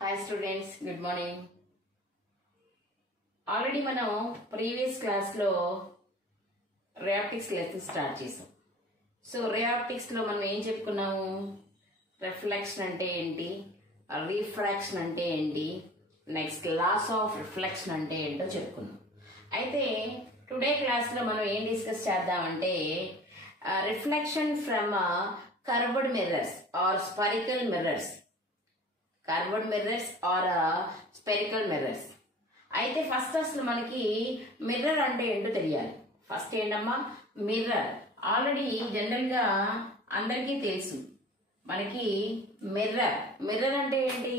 Hi students, good morning. Already మనం previous class లో ray optics lesson start చేసాం. So ray optics లో మనం ఏం చెప్పుకున్నాము? రిఫ్లెక్షన్ అంటే ఏంటి, రిఫ్రాక్షన్ అంటే ఏంటి, నెక్స్ట్ లాస్ ఆఫ్ రిఫ్లెక్షన్ అంటే ఏంటో చెప్పుకున్నాం. అయితే టుడే క్లాస్ లో మనం ఏం డిస్కస్ చేద్దామంటే reflection from curved mirrors or spherical mirrors, curved mirrors or spherical mirrors. అయితే ఫస్ట్ అసలు మనకి మిర్రర్ అంటే ఏంటో తెలియాలి. ఫస్ట్ ఏంటమ్మా మిర్రర్. ఆల్రెడీ జనరల్ గా అందరికీ తెలుసు మనకి మిర్రర్. మిర్రర్ అంటే ఏంటి?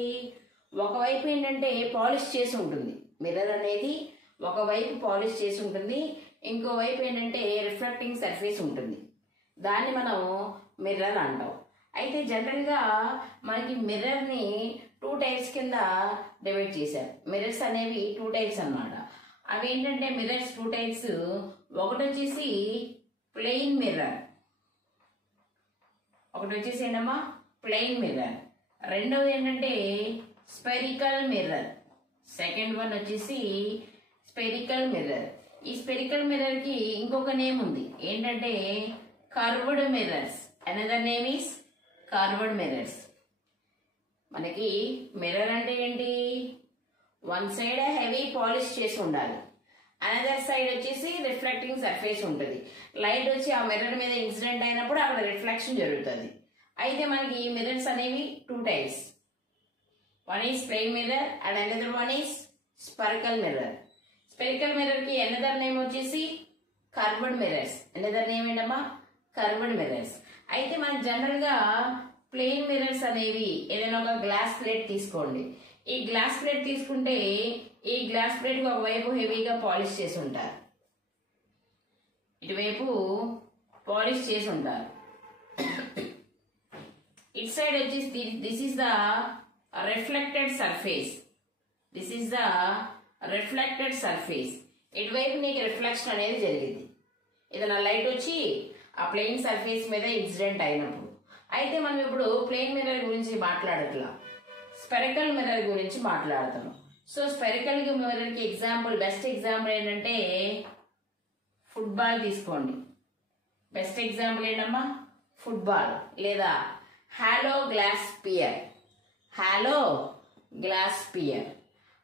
ఒకవైపు ఏంటంటే పాలిష్ చేసి ఉంటుంది. మిర్రర్ అనేది ఒకవైపు పాలిష్ చేసి ఉంటుంది, ఇంకోవైపు ఏంటంటే రిఫ్లెక్టింగ్ సర్ఫేస్ ఉంటుంది. దాన్ని మనం మిర్రర్ అంటాం. అయితే జనరల్ గా మనకి మిర్రర్ ని 2 టైప్స్ కింద డివైడ్ చేశారు. మిర్రర్స్ అనేవి 2 టైప్స్ అన్నమాట. అవి ఏంటంటే మిర్రర్స్ 2 టైప్స్. ఒకటి వచ్చేసి ప్లెయిన్ మిర్రర్, ఒకటి వచ్చేసి ఏంటమ్మా ప్లెయిన్ మిర్రర్. రెండవది ఏంటంటే స్పెరికల్ మిర్రర్. సెకండ్ వన్ వచ్చేసి స్పెరికల్ మిర్రర్. ఈ స్పెరికల్ మిర్రర్ కి ఇంకొక నేమ్ ఉంది, ఏంటంటే curved mirrors. Another name is curved mirrors. మనకి మిర్రర్ అంటే ఏంటి? వన్ సైడ్ హెవీ పాలిష్ చేసి ఉండాలి, అనదర్ సైడ్ వచ్చేసి రిఫ్లెక్టింగ్ సర్ఫేస్ ఉంటుంది. లైట్ వచ్చి ఆ మిర్రర్ మీద ఇన్సిడెంట్ అయినప్పుడు అక్కడ రిఫ్లెక్షన్ జరుగుతుంది. అయితే మనకి ఈ మిర్రర్స్ అనేవి 2 types. One is plain mirror and another one is spherical mirror. Spherical mirror కి అనదర్ నేమ్ వచ్చేసి కర్వ్డ్ మిర్రర్స్. అనదర్ నేమ్ ఏంటమ్మా కర్వ్డ్ మిర్రర్స్. అయితే మనకి జనరల్ గా ప్లెయిన్ మిర్రర్స్ అనేవి ఏదైనా ఒక గ్లాస్ ప్లేట్ తీసుకోండి. ఈ గ్లాస్ ప్లేట్ తీసుకుంటే ఈ గ్లాస్ ప్లేట్ కి ఒకవైపు హెవీగా పాలిష్ చేసి ఉంటారు, ఇటువైపు పాలిష్ చేసి ఉంటారు. ఇటు సైడ్ వచ్చేసి this is the reflected surface. This is the reflected surface. ఇటువైపు నీకు రిఫ్లెక్షన్ అనేది జరిగింది, ఏదైనా లైట్ వచ్చి ఆ ప్లెయిన్ సర్ఫేస్ మీద ఇన్సిడెంట్ అయినప్పుడు. అయితే మనం ఇప్పుడు ప్లెయిన్ మిర్రర్ గురించి మాట్లాడట్లా, స్పెరికల్ మిర్రర్ గురించి మాట్లాడతాం. సో స్పెరికల్ మిర్రర్ కి ఎగ్జాంపుల్, బెస్ట్ ఎగ్జాంపుల్ ఏంటంటే ఫుట్బాల్ తీసుకోండి. బెస్ట్ ఎగ్జాంపుల్ ఏంటమ్మా ఫుట్బాల్, లేదా hollow glass sphere. Hollow glass sphere.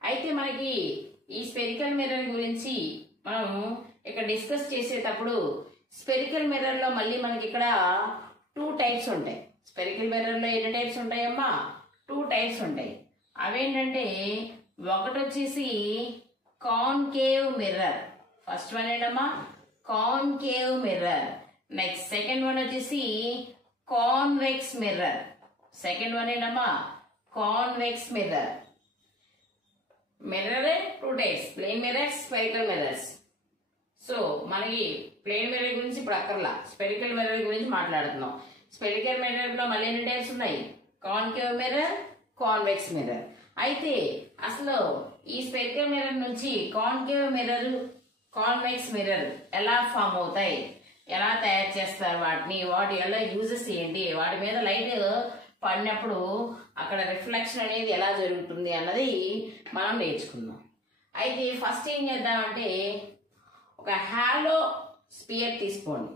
అయితే మనకి ఈ స్పెరికల్ మిర్రర్ గురించి మనం ఇక్కడ డిస్కస్ చేసేటప్పుడు స్పెరికల్ మిర్రర్ లో మళ్ళీ మనకి ఇక్కడ 2 టైప్స్ ఉంటాయి. స్పెరికల్ మిర్రర్ లో ఎన్ని టైప్స్ ఉంటాయమ్మా? 2 టైప్స్ ఉంటాయి. అవేంటంటే ఒకటి వచ్చేసి కాన్కేవ్ మిర్రర్. ఫస్ట్ వన్ ఏంటమ్మా concave mirror. Next second one వచ్చేసి కాన్వెక్స్ మిర్రర్. సెకండ్ వన్ ఏంటమ్మా convex mirror. Mirror 2 types, plain mirrors, spherical mirrors. So మనకి ప్లెయిన్ మిర్రర్ గురించి ఇప్పుడు అక్కర్లా, స్పెరికల్ మిర్రర్ గురించి మాట్లాడుతున్నాం. స్పెరికల్ మిర్రర్ లో మళ్ళీ ఎన్ని టైప్స్ ఉన్నాయి? Concave mirror, convex mirror. అయితే అసలు ఈ స్పెరికల్ మిర్రర్ నుంచి కాన్కేవ్ మిర్రర్, కాన్వెక్స్ మిర్రర్ ఎలా ఫామ్ అవుతాయి, ఎలా తయారు చేస్తారు వాటిని, వాటి ఎలా యూజెస్ ఏంటి, వాటి మీద లైట్ పడినప్పుడు అక్కడ రిఫ్లెక్షన్ అనేది ఎలా జరుగుతుంది అన్నది మనం నేర్చుకుందాం. అయితే ఫస్ట్ ఏం చేద్దామంటే ఒక హాలో స్పియర్ తీసుకోండి.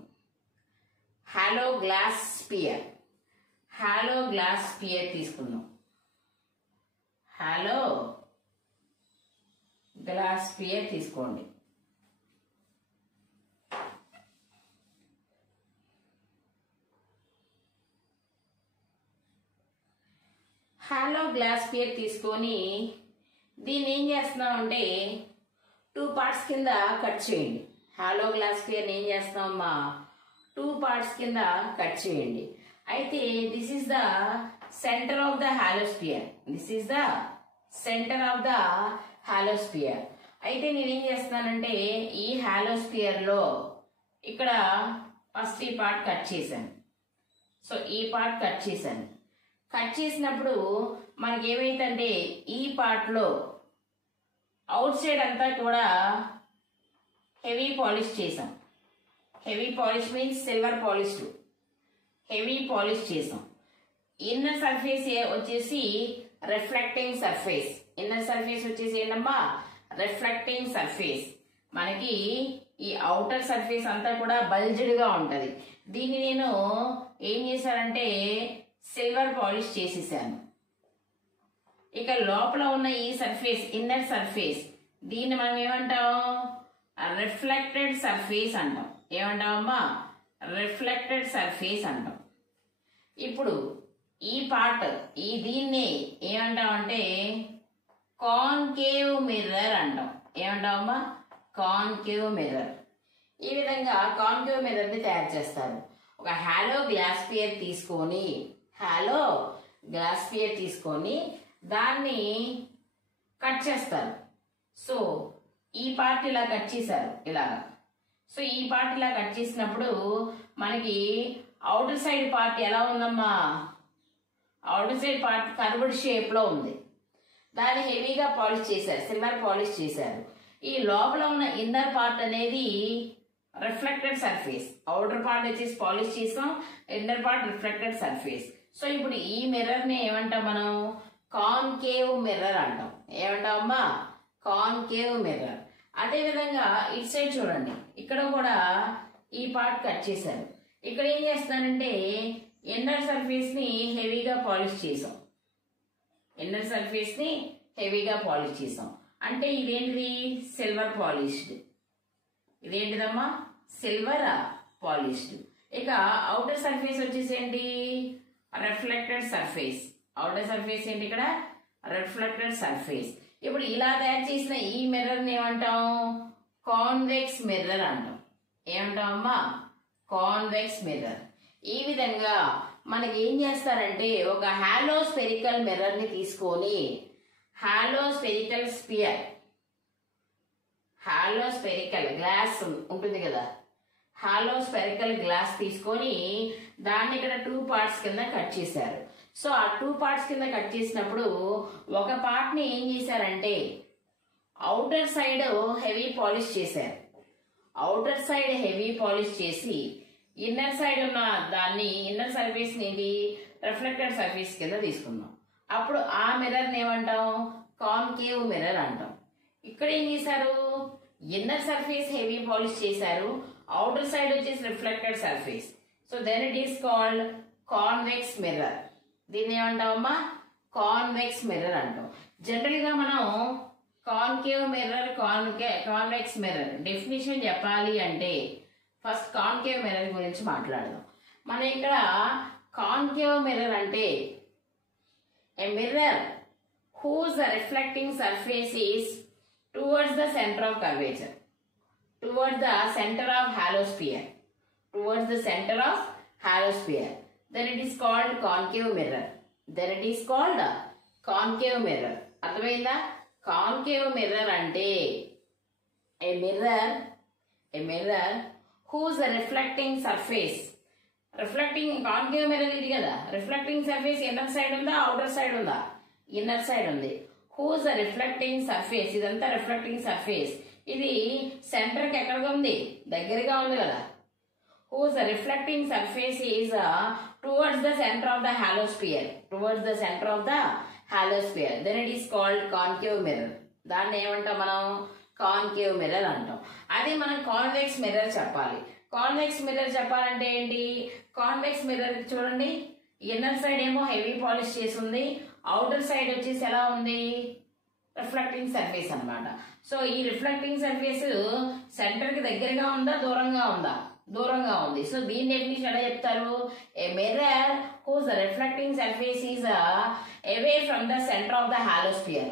Hollow glass sphere. Hollow glass sphere తీసుకుందాం. హాలో గ్లాస్ స్పియర్ తీసుకోండి. హాలో గ్లాస్ స్పియర్ తీసుకొని దీన్ని ఏం చేస్తున్నామంటే 2 పార్ట్స్ కింద కట్ చేయండి. హాలో గ్లాస్ స్పియర్ ఏం చేస్తామమ్మా 2 పార్ట్స్ కింద కట్ చేయండి. అయితే this is the centre of the hollow sphere. This is the centre of the hollow sphere. అయితే నేనేం చేస్తానంటే ఈ హాలో స్పియర్ లో ఇక్కడ ఫస్ట్ ఈ పార్ట్ కట్ చేశాను. సో ఈ పార్ట్ కట్ చేశాను. కట్ చేసినప్పుడు మనకి ఏమైందంటే ఈ పార్ట్ లో అవుట్ సైడ్ అంతా కూడా హెవీ పాలిష్ చేసాం. Heavy polish means silver polish. Heavy polish చేసాం. ఇన్నర్ సర్ఫేస్ వచ్చేసి రిఫ్లెక్టింగ్ సర్ఫేస్. ఇన్నర్ సర్ఫేస్ వచ్చేసి ఏంటమ్మా రిఫ్లెక్టింగ్ సర్ఫేస్. మనకి ఈ అవుటర్ సర్ఫేస్ అంతా కూడా బల్జ్డ్ గా ఉంటది. దీన్ని నేను ఏం చేశానంటే సిల్వర్ పాలిష్ చేసేసాను. ఇక లోపల ఉన్న ఈ సర్ఫేస్ ఇన్నర్ సర్ఫేస్ దీన్ని మనం ఏమంటాం రిఫ్లెక్టెడ్ సర్ఫేస్ అంటాం. ఏమంటామమ్మా రిఫ్లెక్టెడ్ సర్ఫేస్ అంటాం. ఇప్పుడు ఈ పార్ట్ దీన్ని ఏమంటామంటే కాన్కేవ్ మిర్రర్ అంటాం. ఏమంటామమ్మా కాన్కేవ్ మిర్రర్. ఈ విధంగా కాన్కేవ్ మిర్రర్ ని తయారు చేస్తారు. ఒక హాలో గ్లాస్ స్పియర్ తీసుకొని దాన్ని కట్ చేస్తారు. సో ఈ పార్ట్ ఇలా కట్ చేశారు ఇలాగా. సో ఈ పార్ట్ ఇలా కట్ చేసినప్పుడు మనకి అవుటర్ సైడ్ పార్ట్ ఎలా ఉందమ్మా outer side part curved shape లో ఉంది. దాన్ని హెవీగా పాలిష్ చేశారు, సిల్వర్ పాలిష్ చేశారు. ఈ లోపల ఉన్న ఇన్నర్ పార్ట్ అనేది రిఫ్లెక్టెడ్ సర్ఫేస్. అవుటర్ పార్ట్ వచ్చేసి పాలిష్ చేసాం, inner part reflected surface. So ఇప్పుడు ఈ మిర్రర్ ని ఏమంటాం మనం కాన్కేవ్ మిర్రర్ అంటాం. ఏమంటామమ్మా కాన్కేవ్ మిర్రర్. అదే విధంగా ఇటు సైడ్ చూడండి, ఇక్కడ కూడా ఈ పార్ట్ కట్ చేశారు. ఇక్కడ ఏం చేస్తున్నానంటే ఇన్నర్ సర్ఫేస్ ని హెవీగా పాలిష్ చేసాం. అంటే ఇదేంటిది సిల్వర్ పాలిష్డ్. ఇదేంటిదమ్మా సిల్వర్ పాలిష్డ్. ఇక అవుటర్ సర్ఫేస్ వచ్చేసి ఏంటి రిఫ్లెక్టెడ్ సర్ఫేస్. అవుటర్ సర్ఫేస్ ఏంటి ఇక్కడ రిఫ్లెక్టెడ్ సర్ఫేస్. ఇప్పుడు ఇలా తయారు చేసిన ఈ మిర్రర్ ని ఏమంటాం కాన్వెక్స్ మిర్రర్ అంటాం. ఏమంటాం అమ్మా కాన్వెక్స్ మిర్రర్. ఈ విధంగా మనకి ఏం చేస్తారంటే ఒక హాలో స్పెరికల్ మిర్రర్ ని తీసుకొని హాలో స్పెరికల్ గ్లాస్ ఉంటుంది కదా, హాలో స్పెరికల్ గ్లాస్ తీసుకొని దాన్ని ఇక్కడ 2 పార్ట్స్ కింద కట్ చేశారు. సో ఆ 2 పార్ట్స్ కింద కట్ చేసినప్పుడు ఒక పార్ట్ ని ఏం చేశారంటే అవుటర్ సైడ్ హెవీ పాలిష్ చేశారు. అవుటర్ సైడ్ హెవీ పాలిష్ చేసి ఇన్నర్ సైడ్ ఉన్న దాన్ని ఇన్నర్ సర్ఫేస్ ని రిఫ్లెక్టెడ్ సర్ఫేస్ కింద తీసుకున్నాం. అప్పుడు ఆ మిర్రర్ ని ఏమంటాం కాన్కేవ్ మిర్రర్ అంటాం. ఇక్కడ ఏం చేశారు ఇన్నర్ సర్ఫేస్ హెవీ పాలిష్ చేశారు, అవుటర్ సైడ్ వచ్చేసి reflected surface. So then it is called convex mirror. దీన్ని ఏమంటామమ్మా కాన్వెక్స్ మిర్రర్ అంటాం. జనరల్ గా మనం concave mirror convex mirror definition చెప్పాలి అంటే ఫస్ట్ కాన్కేవ్ మిర్రర్ గురించి మాట్లాడదాం. మనం ఇక్కడ కాన్కేవ్ మిర్రర్ అంటే a mirror whose reflecting surface is towards the center of curvature, towards the center of halosphere, then it is called concave mirror. అర్థమైందా? Concave mirror అంటే a mirror whose reflecting surface, concave mirror ఇది కదా, reflecting surface inner side ఉందా outer side ఉందా? Inner side ఉంది. Whose reflecting surface, ఇదంతా reflecting surface. ఇది centre కి ఎక్కడగా ఉంది దగ్గరగా ఉంది కదా. Whose reflecting surface is towards the centre of the hollow sphere, then it is called concave mirror. దాన్ని ఏమంటాం మనం కాన్కేవ్ మిర్రర్ అంటాం. అది మనం కాన్వెక్స్ మిర్రర్ చెప్పాలి. కాన్వెక్స్ మిర్రర్ చెప్పాలంటే ఏంటి? కాన్వెక్స్ మిర్రర్ చూడండి, ఇన్నర్ సైడ్ ఏమో హెవీ పాలిష్ చేసి ఉంది, అవుటర్ సైడ్ వచ్చేసి ఎలా ఉంది రిఫ్లెక్టింగ్ సర్ఫేస్ అన్నమాట. సో ఈ రిఫ్లెక్టింగ్ సర్ఫేస్ సెంటర్ కి దగ్గరగా ఉందా దూరంగా ఉందా? దూరంగా ఉంది. సో దీని డెఫినిషన్ ఎలా చెప్తారు? A mirror whose reflecting surface is away from the centre of the hollow sphere,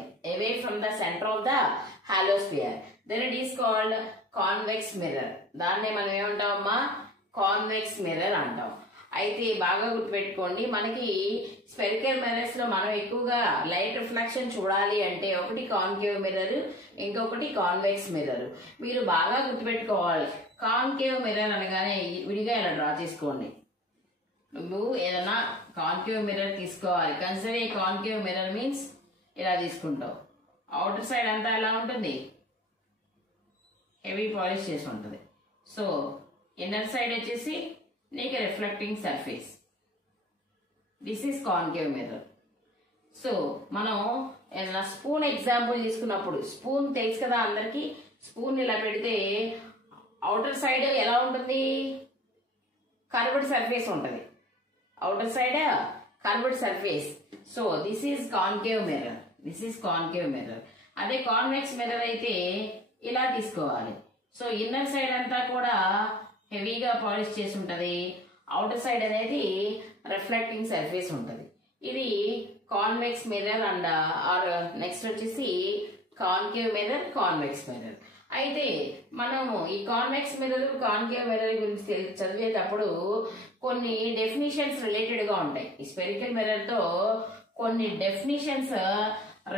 then it is called convex mirror. దాన్నే మనం ఏమంటామమ్మా కాన్వెక్స్ మిర్రర్ అంటాం. అయితే బాగా గుర్తుపెట్టుకోండి, మనకి స్పెరికల్ మిర్రర్స్ లో మనం ఎక్కువగా లైట్ రిఫ్లెక్షన్ చూడాలి అంటే ఒకటి కాన్కేవ్ మిర్రర్, ఇంకొకటి కాన్వెక్స్ మిర్రర్. మీరు బాగా గుర్తుపెట్టుకోవాలి. కాన్కేవ్ మిర్రర్ అనగానే విడిగా ఇలా డ్రా చేసుకోండి. నువ్వు ఏదైనా కాన్కేవ్ మిర్రర్ తీసుకోవాలి, consider a concave mirror means ఇలా తీసుకుంటావు. అవుటర్ సైడ్ అంతా ఎలా ఉంటుంది హెవీ పాలిష్ చేసి ఉంటుంది. సో ఇన్నర్ సైడ్ వచ్చేసి నీకు reflecting surface. This is concave mirror. So మనం స్పూన్ ఎగ్జాంపుల్ తీసుకున్నప్పుడు, స్పూన్ తెలుసు కదా అందరికి, స్పూన్ ఇలా పెడితే అవుటర్ సైడ్ ఎలా ఉంటుంది, కర్వ్డ్ సర్ఫేస్ ఉంటుంది, outer side curved surface. So this is concave mirror. This is concave mirror. అదే కాన్వెక్స్ మిర్రర్ అయితే ఇలా తీసుకోవాలి. సో ఇన్నర్ సైడ్ అంతా కూడా హెవీగా పాలిష్ చేసి ఉంటుంది, అవుటర్ సైడ్ అనేది రిఫ్లెక్టింగ్ సర్ఫేస్ ఉంటుంది. ఇది convex mirror and or next వచ్చేసి కాన్కేవ్ మిర్రర్, కాన్వెక్స్ మిర్రర్. అయితే మనము ఈ కాన్వెక్స్ మిర్రర్, కాన్కేవ్ మిర్రర్ గురించి చదివేటప్పుడు కొన్ని డెఫినిషన్స్ రిలేటెడ్ గా ఉంటాయి. ఈ స్పెరికల్ మిర్రర్ తో కొన్ని డెఫినిషన్స్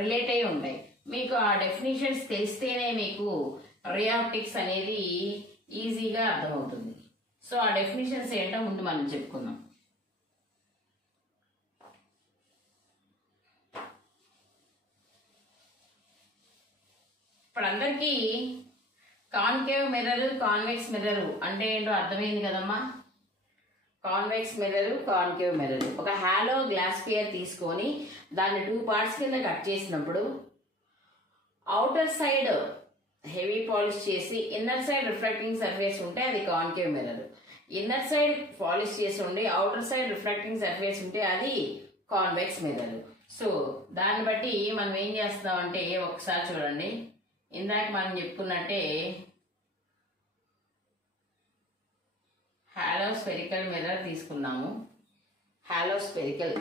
రిలేట్ అయి ఉంటాయి. మీకు ఆ డెఫినిషన్స్ తెలిస్తేనే మీకు రే ఆప్టిక్స్ అనేది ఈజీగా అర్థమవుతుంది. సో ఆ డెఫినిషన్స్ ఏంటో ముందు మనం చెప్పుకుందాం. ఇప్పుడు అందరికీ కాన్కేవ్ మిర్రర్, కాన్వెక్స్ మిర్రర్ అంటే ఏంటో అర్థమైంది కదమ్మా. Convex mirror, concave mirror. ఒక హాలో గ్లాస్ స్పియర్ తీసుకొని దాన్ని 2 పార్ట్స్ కింద కట్ చేసినప్పుడు అవుటర్ సైడ్ హెవీ పాలిష్ చేసి ఇన్నర్ సైడ్ రిఫ్లెక్టింగ్ సర్ఫేస్ ఉంటే అది concave mirror. Inner side polish చేసి ఉండి అవుటర్ సైడ్ రిఫ్లెక్టింగ్ సర్ఫేస్ ఉంటే అది కాన్వెక్స్ మిర్రర్. సో దాన్ని బట్టి మనం ఏం చేస్తామంటే ఒకసారి చూడండి. ఇందాక మనం చెప్పుకున్నట్టే హాలో స్పెరికల్ మిర్రర్ తీసుకున్నాము. Hollow spherical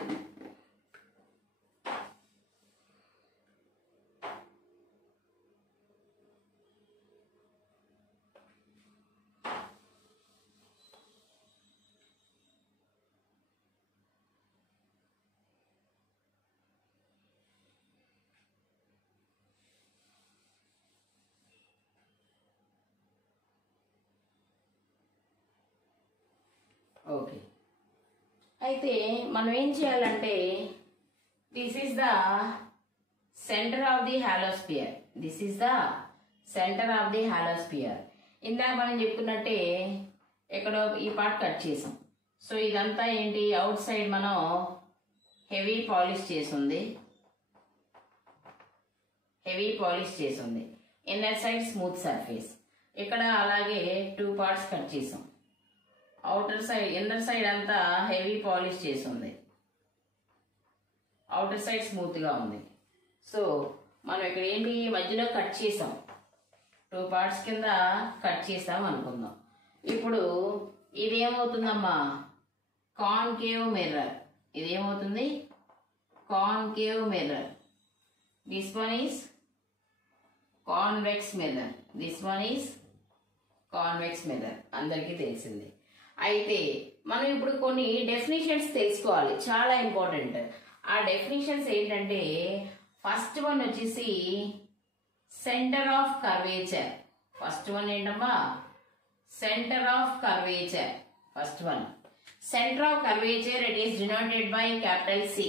okay. అయితే మనం ఏం చేయాలంటే this is the centre of the hollow sphere. This is the centre of the hollow sphere. ఇందాక మనం చెప్పుకున్నట్టే ఎక్కడో ఈ పార్ట్ కట్ చేసాం. సో ఇదంతా ఏంటి, అవుట్ సైడ్ మనం హెవీ పాలిష్ చేసింది, హెవీ పాలిష్ చేసింది. Inner side smooth surface. ఇక్కడ అలాగే 2 పార్ట్స్ కట్ చేసాం. అవుటర్ సైడ్, ఇన్నర్ సైడ్ అంతా హెవీ పాలిష్ చేసి ఉంది, అవుటర్ సైడ్ స్మూత్ గా ఉంది. సో మనం ఇక్కడ ఏంటి మధ్యలో కట్ చేసాం, 2 పార్ట్స్ కింద కట్ చేసాం అనుకుందాం. ఇప్పుడు ఇదేమవుతుందమ్మా, కాన్కేవ్ మిర్రర్. ఇదేమవుతుంది, concave mirror. This one is convex mirror, this one is convex mirror. అందరికీ తెలిసింది. అయితే మనం ఇప్పుడు కొన్ని డెఫినిషన్స్ తెలుసుకోవాలి, చాలా ఇంపార్టెంట్. ఆ డెఫినిషన్స్ ఏంటంటే ఫస్ట్ వన్ వచ్చేసి centre of curvature. First one ఏంటమ్మా, centre of curvature. First one centre of curvature, it is denoted by capital C.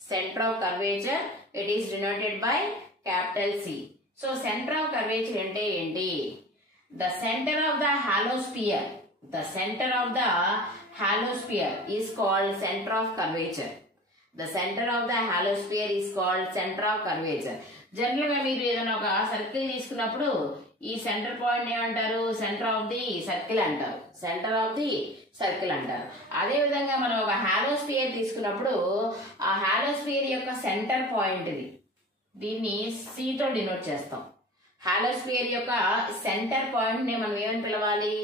Centre of curvature it is denoted by capital C. So centre of curvature అంటే ఏంటి, the centre of the hollow sphere. The center of the halosphere is called center of curvature. The center of the halosphere is called center of curvature. General గా మీరు ఏదైనా ఒక circle తీసుకున్నప్పుడు ఈ centre point ఏమంటారు, centre of the circle అంటారు, centre of the circle అంటారు. అదే విధంగా మనం ఒక హాలోస్పియర్ తీసుకున్నప్పుడు ఆ హాలోస్పియర్ యొక్క సెంటర్ పాయింట్ ఇది, దీన్ని C తో డినోట్ చేస్తాం. హాలోస్పియర్ యొక్క సెంటర్ పాయింట్ ని మనం ఏమని పిలవాలి,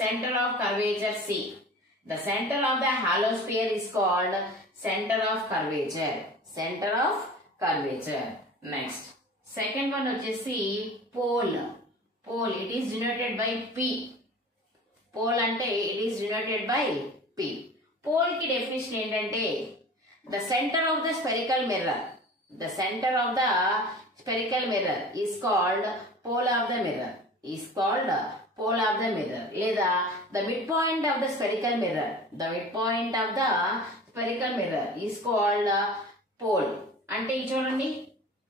center of curvature C. The center of the halosphere is called center of curvature. Center of curvature. Next, second one వచ్చేసి pole. Pole, it is denoted by P. Pole అంటే it is denoted by P. Pole కి definition ఏంటంటే the center of the spherical mirror. The center of the spherical mirror is called pole of the mirror. Is called pole of the mirror. లేదా the midpoint of the spherical mirror. The midpoint of the spherical mirror is called pole. అంటే ఇది చూడండి,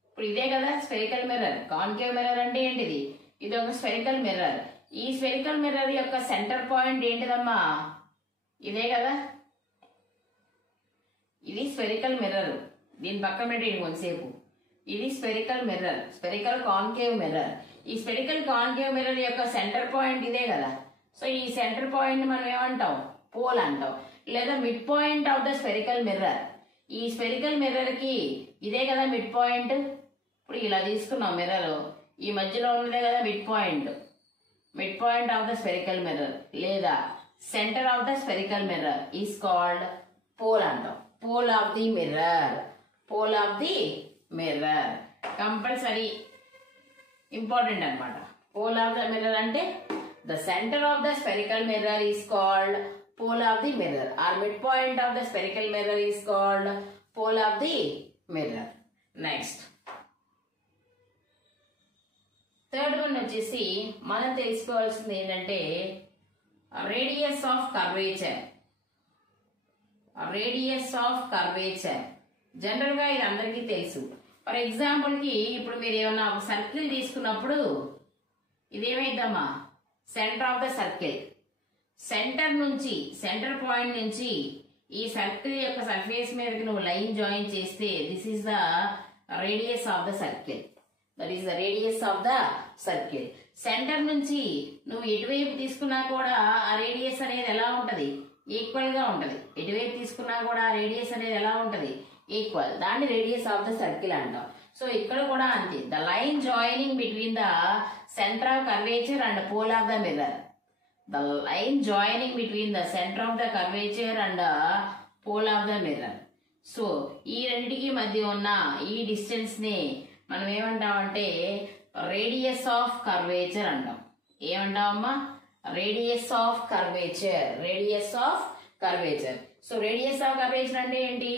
ఇప్పుడు ఇదే కదా spherical mirror. Concave mirror అంటే ఏంటిది, ఇది ఒక స్పెరికల్ మిర్రర్. ఈ స్పెరికల్ మిర్రర్ యొక్క సెంటర్ పాయింట్ ఏంటిదమ్మా, ఇదే కదా, ఇది స్పెరికల్ మిర్రర్. దీని పక్కన పెట్టేయండి కొంతసేపు. ఇది spherical mirror, spherical concave mirror. ఈ స్పెరికల్ కాన్కేవ్ మిర్రర్ యొక్క సెంటర్ పాయింట్ ఇదే కదా. సో ఈ సెంటర్ పాయింట్ మనం ఏమంటాం? పోల్ అంటాం, లేదా mid point of the spherical mirror. ఈ స్పెరికల్ మిర్రర్ కి ఇదే కదా మిడ్ పాయింట్. ఇప్పుడు ఇలా తీసుకున్నాం మిర్రర్, ఈ మధ్యలో ఉన్నదే కదా mid point. Mid point of the spherical mirror లేదా centre of the spherical mirror is called pole అంటాం. Pole of the mirror, pole of the mirror compulsory important అనమాట. పోల్ ఆఫ్ ద మిర్రర్ అంటే the centre of the spherical mirror is called pole of the mirror, or midpoint of the spherical mirror is called pole of the mirror. Next, third one వచ్చేసి మనం తెలుసుకోవాల్సింది ఏంటంటే radius of curvature. Radius of curvature general గా ఇది అందరికీ తెలుసు. For example కి ఇప్పుడు మీరు ఏమన్నా ఒక సర్కిల్ తీసుకున్నప్పుడు ఇదేమైందమ్మా? Centre of the circle. Centre నుంచి, సెంటర్ పాయింట్ నుంచి ఈ సర్కిల్ యొక్క సర్ఫేస్ మీదకి నువ్వు లైన్ జాయిన్ చేస్తే this is the radius of the circle. That is the radius of the circle. Centre నుంచి నువ్వు ఎటువైపు తీసుకున్నా కూడా ఆ రేడియస్ అనేది ఎలా ఉంటది? ఈక్వల్ గా ఉంటది. ఎటువైపు తీసుకున్నా కూడా ఆ రేడియస్ అనేది ఎలా ఉంటది? ఈక్వల్. దాన్ని రేడియస్ ఆఫ్ ద సర్కిల్ అంటాం. సో ఇక్కడ కూడా అంతే. The line joining between the centre of curvature and pole of the mirror. The line joining between the center of the curvature and pole of the mirror. So ఈ రెండిటికి మధ్య ఉన్న ఈ distance ని మనం ఏమంటామంటే రేడియస్ ఆఫ్ కర్వేచర్ అంటాం. ఏమంటామమ్మా? Radius of curvature. Radius of curvature. So radius of curvature అంటే ఏంటి?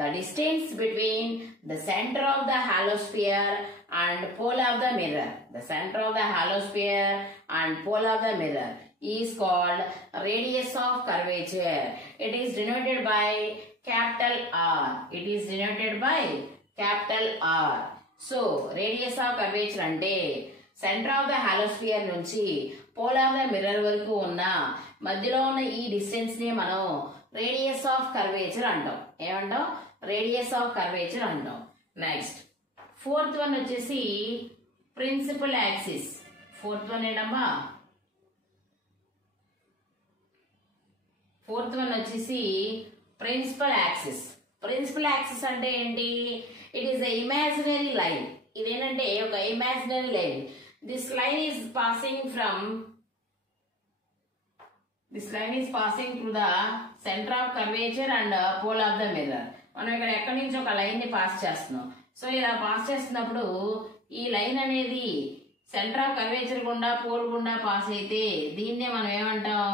The distance between the centre of the hollow sphere and pole of the mirror. The center of the halosphere and pole of the mirror is called radius of curvature. It is denoted by capital R. It is denoted by capital R. So radius of curvature అంటే center of the halosphere నుంచి pole of the mirror వరకు ఉన్న మధ్యలో ఉన్న ఈ distance ని మనం radius of curvature అంటాం. ఏమంటాం? రేడియస్ ఆఫ్ కర్వేచర్ అంటాం. నెక్స్ట్ ఫోర్త్ వన్ వచ్చేసి ప్రిన్సిపల్ యాక్సిస్. ఫోర్త్ వన్ ఏంటమ్మా? ఫోర్త్ వన్ వచ్చేసి ప్రిన్సిపల్ యాక్సిస్. ప్రిన్సిపల్ యాక్సిస్ అంటే ఏంటి? It is the imaginary line. ఇదేంటంటే ఒక imaginary line. This line is passing through the centre of curvature and pole of the mirror. మనం ఇక్కడ ఎక్కడి నుంచి ఒక లైన్ ని పాస్ చేస్తున్నాం. సో ఇలా పాస్ చేస్తున్నప్పుడు ఈ లైన్ అనేది సెంటర్ ఆఫ్ కర్వేచర్ గుండా పోల్ గుండా పాస్ అయితే దీన్నే మనం ఏమంటాం?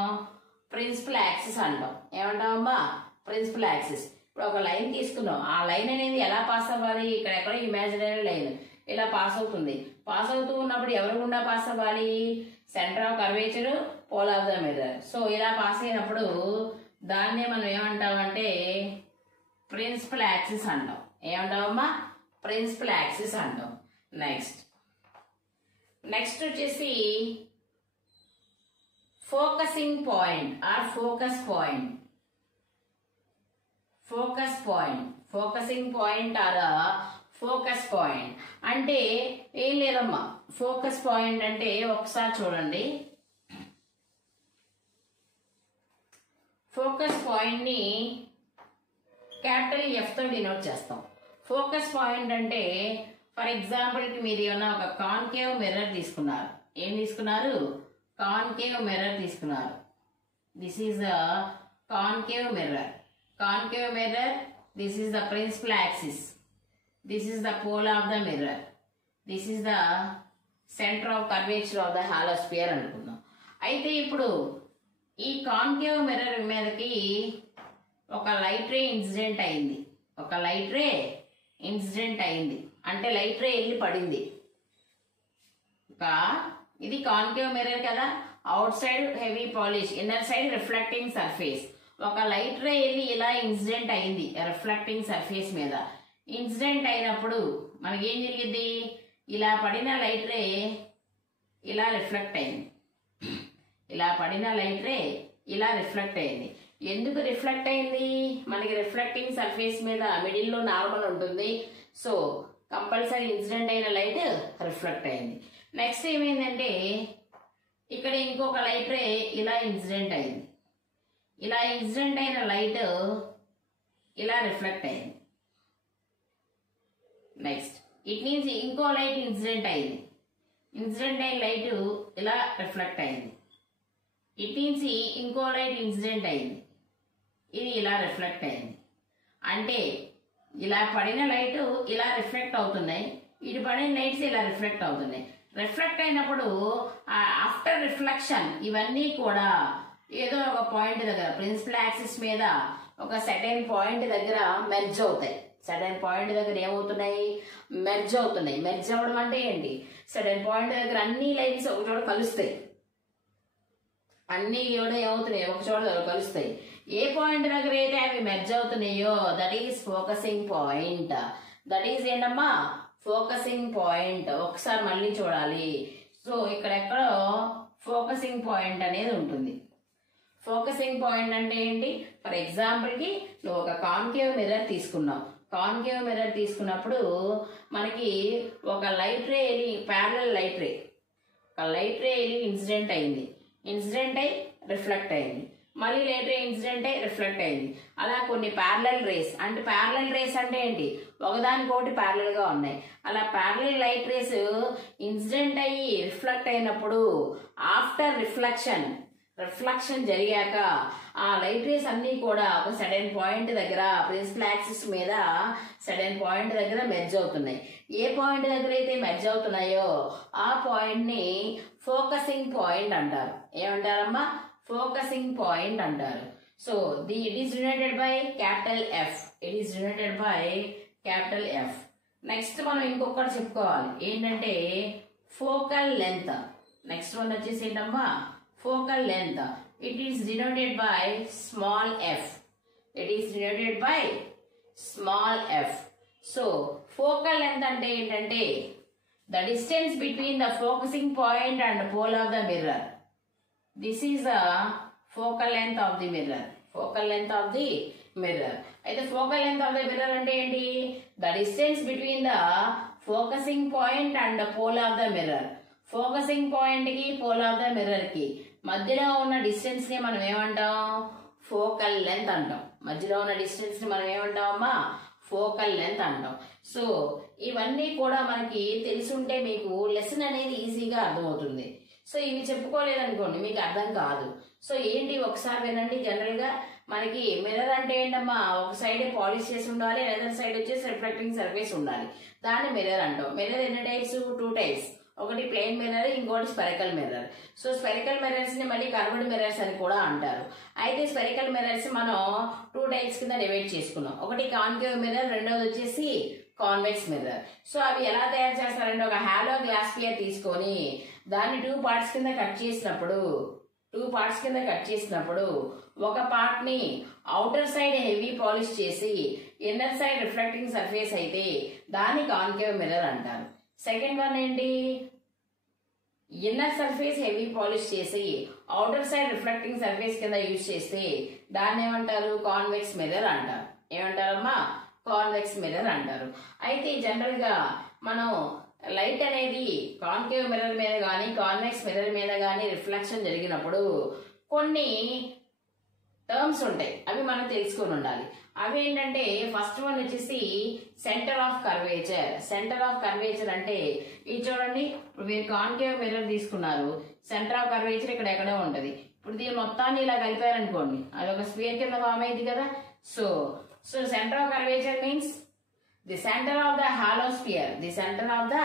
ప్రిన్సిపల్ యాక్సిస్ అంటాం. ఏమంటామమ్మా? Principal axis. ఇప్పుడు ఒక లైన్ తీసుకున్నాం, ఆ లైన్ అనేది ఎలా పాస్ అవ్వాలి? ఇక్కడ ఎక్కడో ఇమాజినరీ లైన్ ఇలా పాస్ అవుతుంది. పాస్ అవుతూ ఉన్నప్పుడు ఎవరు గుండా పాస్ అవ్వాలి? Centre of curvature, pole of the mirror. So ఇలా పాస్ అయినప్పుడు దాన్నే మనం ఏమంటామంటే ప్రిన్సిపల్ యాక్సిస్ అంటాం. ఏమంటామమ్మా? ప్రిన్సిపల్ యాక్సిస్ అంటాం. నెక్స్ట్ వచ్చేసి focusing point or focus point. Focusing point or focus point అంటే ఏం లేదమ్మా. ఫోకస్ పాయింట్ అంటే ఒకసారి చూడండి. ఫోకస్ పాయింట్ ని క్యాపిటల్ ఎఫ్ తో డినోట్ చేస్తాం. ఫోకస్ పాయింట్ అంటే ఫర్ ఎగ్జాంపుల్ కి మీరు ఏమన్నా ఒక కాన్కేవ్ మిర్రర్ తీసుకున్నారు. ఏం తీసుకున్నారు? కాన్కేవ్ మిర్రర్ తీసుకున్నారు. This is the concave mirror. Concave mirror, this is the principal axis, this is the pole of the mirror, this is the centre of curvature of the hollow sphere అనుకుందాం. అయితే ఇప్పుడు ఈ concave mirror మీదకి ఒక light ray incident అయింది. అంటే light ray వెళ్ళి పడింది. ఇది కాన్కేవ్ మిర్రర్ కదా, out side heavy polish, inner side reflecting surface. ఒక లైట్ రే వెళ్ళి ఇలా ఇన్సిడెంట్ అయింది రిఫ్లెక్టింగ్ సర్ఫేస్ మీద. ఇన్సిడెంట్ అయినప్పుడు మనకి ఏం జరిగింది? ఇలా పడిన లైట్ రే ఇలా రిఫ్లెక్ట్ అయింది. ఎందుకు రిఫ్లెక్ట్ అయింది? మనకి రిఫ్లెక్టింగ్ సర్ఫేస్ మీద మిడిల్లో నార్మల్ ఉంటుంది. సో కంపల్సరీ ఇన్సిడెంట్ అయిన లైట్ రిఫ్లెక్ట్ అయింది. నెక్స్ట్ ఏమైందంటే ఇక్కడ ఇంకొక లైట్ రే ఇలా ఇన్సిడెంట్ అయింది. ఇలా ఇన్సిడెంట్ అయిన లైట్ ఇలా రిఫ్లెక్ట్ అయింది. నెక్స్ట్ ఇట్ మీన్స్ ఇంకో లైట్ ఇన్సిడెంట్ అయింది. ఇన్సిడెంట్ అయిన లైట్ ఇలా రిఫ్లెక్ట్ అయింది. ఇట్ మీన్స్ ఇంకో లైట్ ఇన్సిడెంట్ అయింది, ఇది ఇలా రిఫ్లెక్ట్ అయింది. అంటే ఇలా పడిన లైట్ ఇలా రిఫ్లెక్ట్ అవుతున్నాయి, ఇటు పడిన లైట్స్ ఇలా రిఫ్లెక్ట్ అవుతున్నాయి. రిఫ్లెక్ట్ అయినప్పుడు ఆఫ్టర్ రిఫ్లెక్షన్ ఇవన్నీ కూడా ఏదో ఒక పాయింట్ దగ్గర ప్రిన్సిపల్ యాక్సిస్ మీద ఒక సర్టెన్ పాయింట్ దగ్గర మెర్జ్ అవుతాయి. సర్టెన్ పాయింట్ దగ్గర ఏమవుతున్నాయి? మెర్జ్ అవుతున్నాయి. మెర్జ్ అవ్వడం అంటే ఏంటి? సర్టెన్ పాయింట్ దగ్గర అన్ని లైన్స్ ఒక చోట కలుస్తాయి. అన్ని కూడా ఏమవుతున్నాయి? ఒక చోట కలుస్తాయి. ఏ పాయింట్ దగ్గర అయితే అవి మెర్జ్ అవుతున్నాయో that is focusing point. That is ఏంటమ్మా? Focusing point. ఒకసారి మళ్ళీ చూడాలి. సో ఇక్కడెక్కడో ఫోకసింగ్ పాయింట్ అనేది ఉంటుంది. ఫోకసింగ్ పాయింట్ అంటే ఏంటి? ఫర్ ఎగ్జాంపుల్కి నువ్వు ఒక కాన్కేవ్ మిర్రర్ తీసుకున్నావు. కాన్కేవ్ మిర్రర్ తీసుకున్నప్పుడు మనకి ఒక light ray parallel light ray, ఒక లైట్ రే ఇన్సిడెంట్ అయింది. ఇన్సిడెంట్ అయి రిఫ్లెక్ట్ అయింది. మళ్ళీ లైట్ రే ఇన్సిడెంట్ అయి రిఫ్లెక్ట్ అయింది. అలా కొన్ని ప్యారలల్ రేస్. అంటే ప్యారలల్ రేస్ అంటే ఏంటి? ఒకదానికొకటి ప్యారలల్ గా ఉన్నాయి. అలా ప్యారలల్ లైట్ రేస్ ఇన్సిడెంట్ అయ్యి రిఫ్లెక్ట్ అయినప్పుడు ఆఫ్టర్ రిఫ్లెక్షన్ జరిగాక ఆ లైట్ రేస్ అన్ని కూడా ఒక సడన్ పాయింట్ దగ్గర ప్రిన్సిపల్ యాక్సిస్ మీద సడన్ పాయింట్ దగ్గర మెర్జ్ అవుతున్నాయి. ఏ పాయింట్ దగ్గర అయితే మెర్జ్ అవుతున్నాయో ఆ పాయింట్ ని ఫోకసింగ్ పాయింట్ అంటారు. ఏమంటారమ్మా? ఫోకసింగ్ పాయింట్ అంటారు. So it is denoted by capital F. It is denoted by capital F. Next మనం ఇంకొకటి చెప్పుకోవాలి ఏంటంటే ఫోకల్ లెంత్. నెక్స్ట్ వన్ వచ్చేసి ఏంటమ్మా? Focal length. It is denoted by small F. It is denoted by small F. So focal length అంటే ఏంటంటే the distance between the focusing point and pole of the mirror. This is the focal length of the mirror. Focal length of the mirror. అయితే focal length of the mirror అంటే ఏంటి? The distance between the focusing point and the pole of the mirror. Focusing point కి pole of the mirror కి మధ్యలో ఉన్న distance ని మనం ఏమంటాం? ఫోకల్ లెంత్ అంటాం. మధ్యలో ఉన్న డిస్టెన్స్ ని మనం ఏమంటాం అమ్మా? ఫోకల్ లెంత్ అంటాం. సో ఇవన్నీ కూడా మనకి తెలుసుంటే మీకు లెసన్ అనేది ఈజీగా అర్థమవుతుంది. సో ఇవి చెప్పుకోలేదనుకోండి మీకు అర్థం కాదు. సో ఏంటి ఒకసారి వినండి. జనరల్ గా మనకి మిర్రర్ అంటే ఏంటమ్మా? ఒక సైడ్ పాలిష్ చేసి ఉండాలి, అదర్ సైడ్ వచ్చేసి రిఫ్లెక్టింగ్ సర్ఫేస్ ఉండాలి. దాన్ని మిర్రర్ అంటాం. మిర్రర్ ఎన్ని టైప్స్? 2 టైప్స్. ఒకటి ప్లెయిన్ మిర్రర్, ఇంకోటి spherical mirror. So spherical mirrors ని మళ్ళీ కర్వ్డ్ మిర్రర్స్ అని కూడా అంటారు. అయితే స్పెరికల్ మిర్రర్స్ మనం 2 టైప్స్ కింద డివైడ్ చేసుకున్నాం. ఒకటి కాన్కేవ్ మిర్రర్, రెండోది వచ్చేసి కాన్వెక్స్ మిర్రర్. సో అవి ఎలా తయారు చేస్తారంటే ఒక హాలో గ్లాస్ స్పియర్ తీసుకొని దాన్ని 2 పార్ట్స్ కింద కట్ చేసినప్పుడు ఒక పార్ట్ ని అవుటర్ సైడ్ హెవీ పాలిష్ చేసి ఇన్నర్ సైడ్ రిఫ్లెక్టింగ్ సర్ఫేస్ అయితే దాన్ని కాన్కేవ్ మిర్రర్ అంటారు. సెకండ్ వన్ ఏంటి? ఇన్నర్ సర్ఫేస్ హెవీ పాలిష్ చేసి అవుటర్ సైడ్ రిఫ్లెక్టింగ్ సర్ఫేస్ కింద యూజ్ చేస్తే దాన్ని ఏమంటారు? కాన్వెక్స్ మిర్రర్ అంటారు. ఏమంటారమ్మా? కాన్వెక్స్ మిర్రర్ అంటారు. అయితే జనరల్ గా మనం లైట్ అనేది కాన్కేవ్ మిర్రర్ మీద కానీ కాన్వెక్స్ మిర్రర్ మీద కానీ రిఫ్లెక్షన్ జరిగినప్పుడు కొన్ని టర్మ్స్ ఉంటాయి, అవి మనం తెలుసుకొని ఉండాలి. అవి ఏంటంటే ఫస్ట్ వన్ వచ్చేసి centre of curvature. Centre of curvature అంటే ఇది చూడండి, ఇప్పుడు మీరు కాన్కేవ్ మిర్రర్ తీసుకున్నారు, సెంటర్ ఆఫ్ కర్వేచర్ ఇక్కడ ఎక్కడో ఉంటది. ఇప్పుడు దీని మొత్తాన్ని ఇలా కలిపారనుకోండి, అది ఒక స్పియర్ కింద ఫామ్ అయింది కదా. So centre of curvature means the centre of the hollow sphere. The centre of the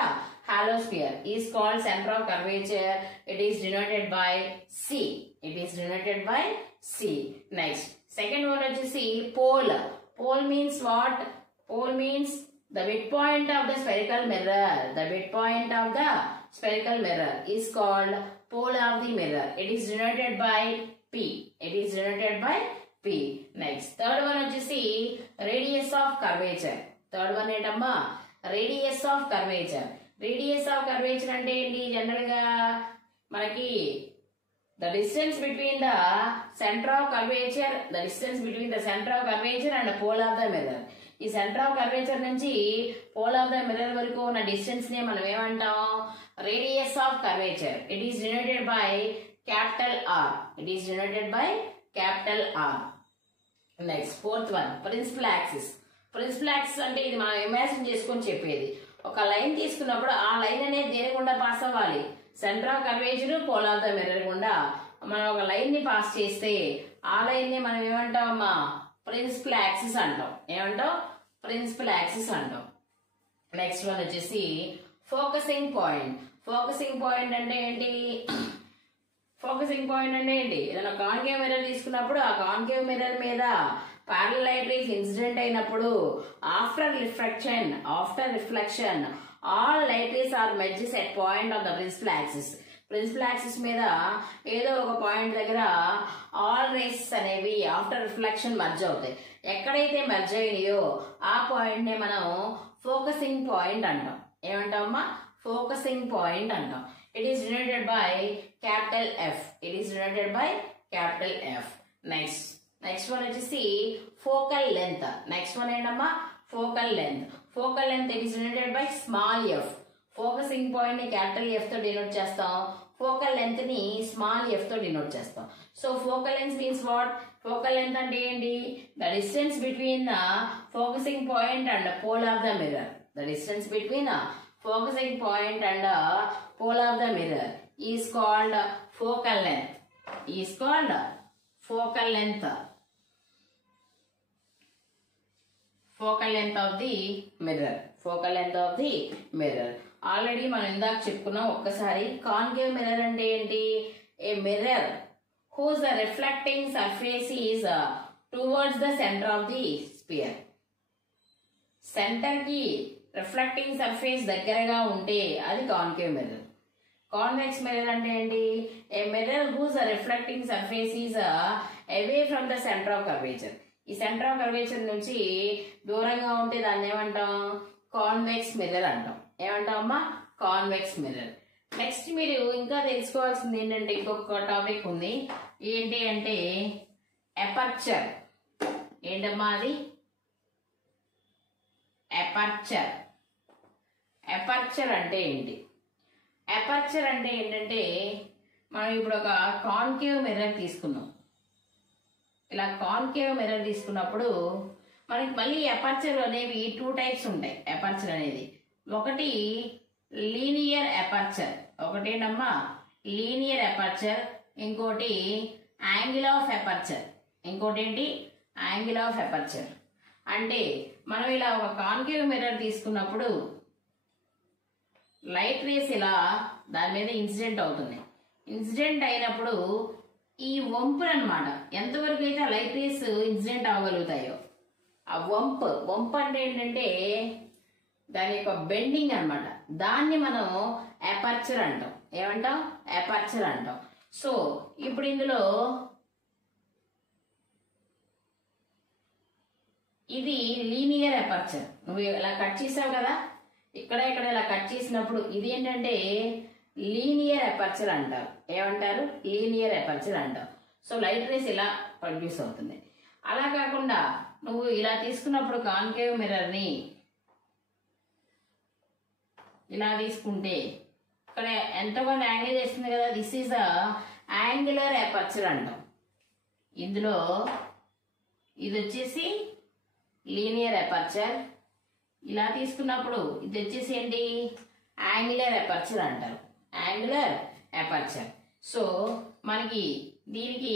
hollow sphere is called centre of curvature. It is denoted by C. It is denoted by C. Next second one వచ్చేసి pole. Pole means what? Pole means the midpoint of the spherical mirror. The midpoint of the spherical mirror is called pole of the mirror. It is denoted by P. It is denoted by P. Next third one వచ్చేసి radius of curvature. Third one ఏంటమ్మా? radius of curvature. Radius of curvature అంటే ఏంటి? General గా మనకి the distance between the center of curvature, and the pole of the mirror. ఈ centre of curvature నుంచి pole of the mirror వరకు ఉన్న distance ని మనం ఏమంటాం? Radius of curvature. It is denoted by capital R. Next fourth one, principal axis. Principal axis అంటే ఇది మనం ఇమాజిన్ చేసుకొని చెప్పేది. ఒక లైన్ తీసుకున్నప్పుడు ఆ లైన్ అనేది దేని గుండా పాస్ అవ్వాలి? Centre of curvature, pole of the mirror గుండా మనం ఒక లైన్ ని పాస్ చేస్తే ఆ లైన్ ని మనం ఏమంటాం అమ్మా? ప్రిన్సిపల్ యాక్సిస్ అంటాం. ప్రిన్సిపల్ యాక్సిస్ అంటాం. నెక్స్ట్ వన్ వచ్చేసి ఫోకసింగ్ పాయింట్. ఫోకసింగ్ పాయింట్ అంటే ఏంటి? ఏదైనా కాన్కేవ్ మిర్రర్ తీసుకున్నప్పుడు ఆ కాన్కేవ్ మిర్రర్ మీద parallel light rays ఇన్సిడెంట్ అయినప్పుడు after reflection all light rays are merges at point on the principal axis. Principal axis మీద ఏదో ఒక పాయింట్ దగ్గర ఆల్ రేస్ అనేవి ఆఫ్టర్ రిఫ్లెక్షన్ మర్జ్ అవుతాయి. ఎక్కడైతే మర్జ్ అయినాయో ఆ పాయింట్ నే మనం ఫోకసింగ్ పాయింట్ అంటాం. ఏమంటామమ్మా? ఫోకసింగ్ పాయింట్ అంటాం. It is denoted by capital F. Next one వచ్చేసి ఫోకల్ లెంత్. నెక్స్ట్ వన్ ఏంటమ్మా? Focal length. It is denoted by small F. Focusing point ని క్యాపిటల్ ఎఫ్ తో డినోట్ చేస్తాం. ఫోకల్ లెంత్ ని small F తో denote చేస్తాం. So focal length means what? Focal length అంటే ఏంటి? The distance between the focusing point and pole of the mirror. Focusing point and pole of the mirror is called focal length. Focal length of the mirror. Already మనం ఇందాక చెప్పుకున్నాం. ఒక్కసారి concave mirror అంటే ఏంటి? A mirror whose reflecting surface is towards the center of the sphere. Centre కి reflecting surface దగ్గరగా ఉంటే అది కాన్కేవ్ మిర్రర్. కాన్వెక్స్ మిర్రర్ అంటే ఏంటి? A mirror whose reflecting surface is away from the centre of curvature. ఈ centre of curvature నుంచి దూరంగా ఉంటే దాన్ని ఏమంటాం? కాన్వెక్స్ మిర్రర్ అంటాం. ఏమంటామమ్మా? Convex mirror. నెక్స్ట్ మీరు ఇంకా తెలుసుకోవాల్సింది ఏంటంటే ఇంకొక టాపిక్ ఉంది. ఏంటి అంటే ఎపర్చర్. ఏంటమ్మా అది? ఎపర్చర్ అంటే ఏంటి? ఎపర్చర్ అంటే ఏంటంటే మనం ఇప్పుడు ఒక కాన్కేవ్ మిర్రర్ తీసుకున్నాం. ఇలా కాన్కేవ్ మిర్రర్ తీసుకున్నప్పుడు మనకి మళ్ళీ ఎపర్చర్ అనేవి 2 టైప్స్ ఉంటాయి. ఎపర్చర్ అనేది ఒకటి లీనియర్ ఎపర్చర్. ఒకటేనమ్మా లీనియర్ ఎపర్చర్. ఇంకోటి యాంగిల్ ఆఫ్ ఎపర్చర్. అంటే మనం ఇలా ఒక కాన్కేవ్ మిర్రర్ తీసుకున్నప్పుడు లైట్ రేస్ ఇలా దాని మీద ఇన్సిడెంట్ అవుతున్నాయి. ఇన్సిడెంట్ అయినప్పుడు ఈ వంపులు అనమాట ఎంతవరకు అయితే ఆ లైట్ రేస్ ఇన్సిడెంట్ అవ్వగలుగుతాయో ఆ వంప్ అంటే ఏంటంటే దాని యొక్క బెండింగ్ అనమాట. దాన్ని మనం ఎపర్చర్ అంటాం. ఏమంటాం? ఎపర్చర్ అంటాం. సో ఇప్పుడు ఇందులో ఇది లీనియర్ ఎపర్చర్. నువ్వు ఇలా కట్ చేసావు కదా, ఇక్కడ ఇలా కట్ చేసినప్పుడు ఇది ఏంటంటే లీనియర్ ఎపర్చర్ అంటారు. ఏమంటారు? లీనియర్ ఎపర్చర్ అంటారు. సో లైట్ రేస్ ఇలా ప్రొడ్యూస్ అవుతుంది. అలా కాకుండా నువ్వు ఇలా తీసుకున్నప్పుడు కాన్కేవ్ మిర్రర్ ని ఇలా తీసుకుంటే ఇక్కడ ఎంతో కొంత యాంగిల్ చేస్తుంది కదా. దిస్ ఈజ్ యాంగులర్ ఎపర్చర్ అంటాం. ఇందులో ఇది వచ్చేసి లీనియర్ ఎపర్చర్. ఇలా తీసుకున్నప్పుడు ఇది వచ్చేసి ఏంటి? యాంగులర్ ఎపర్చర్ అంటారు. సో మనకి దీనికి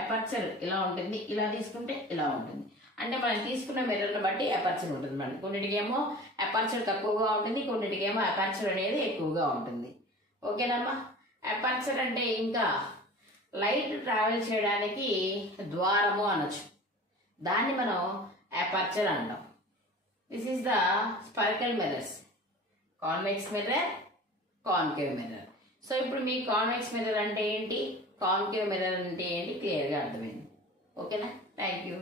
ఎపర్చర్ ఇలా ఉంటుంది, ఇలా తీసుకుంటే ఇలా ఉంటుంది. అంటే మనం తీసుకున్న మిర్రర్ని బట్టి ఎపర్చర్ ఉంటుంది. మనకి కొన్నిటికేమో ఎపర్చర్ తక్కువగా ఉంటుంది, కొన్నిటికేమో ఎపర్చర్ అనేది ఎక్కువగా ఉంటుంది. ఓకేనమ్మా? ఎపర్చర్ అంటే ఇంకా లైట్ ట్రావెల్ చేయడానికి ద్వారము అనొచ్చు. దాన్ని మనం ఎపర్చర్ అంటాం. This is the spiral mirrors. Convex mirror, concave mirror. So ఇప్పుడు మీ కాన్వెక్స్ మిర్రర్ అంటే ఏంటి, కాన్కేవ్ మిర్రర్ అంటే ఏంటి క్లియర్గా అర్థమైంది. ఓకేనా? Thank you.